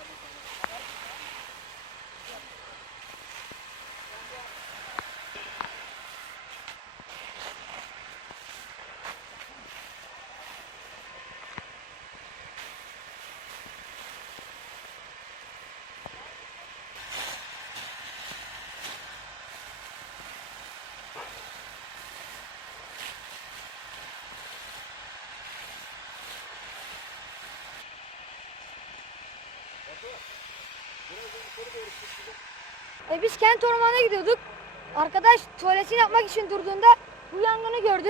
Bye. E biz kent ormanına gidiyorduk. Arkadaş tuvaletini yapmak için durduğunda bu yangını gördü.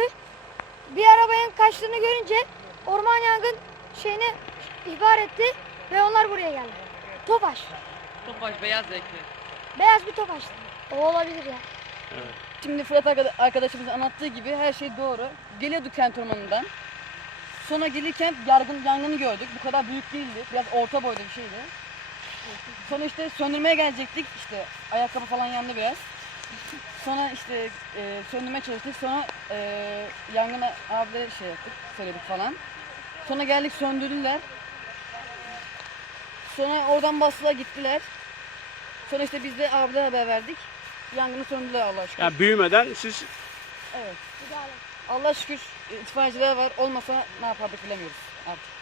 Bir arabanın kaçtığını görünce orman yangın şeyini ihbar etti ve onlar buraya geldi. Topaş. Topaş beyaz renkli. Beyaz bir topaş. O olabilir ya. Şimdi Fırat arkada- arkadaşımızın anlattığı gibi her şey doğru. Geliyorduk kent ormanından. Sonra gelirken yargın, yangını gördük. Bu kadar büyük değildi. Biraz orta boyda bir şeydi. Sonra işte söndürmeye gelecektik. İşte ayakkabı falan yandı biraz. Sonra işte e, söndürmeye çalıştık. Sonra e, yangına abilere şey yaptık, söyledik falan. Sonra geldik söndürdüler. Sonra oradan bastılar gittiler. Sonra işte biz de abilere haber verdik. Yangını söndürdüler Allah'a şükür. Yani büyümeden siz Evet. Allah şükür itfaiyeciler var. Olmasa ne yapardık bilemiyoruz artık.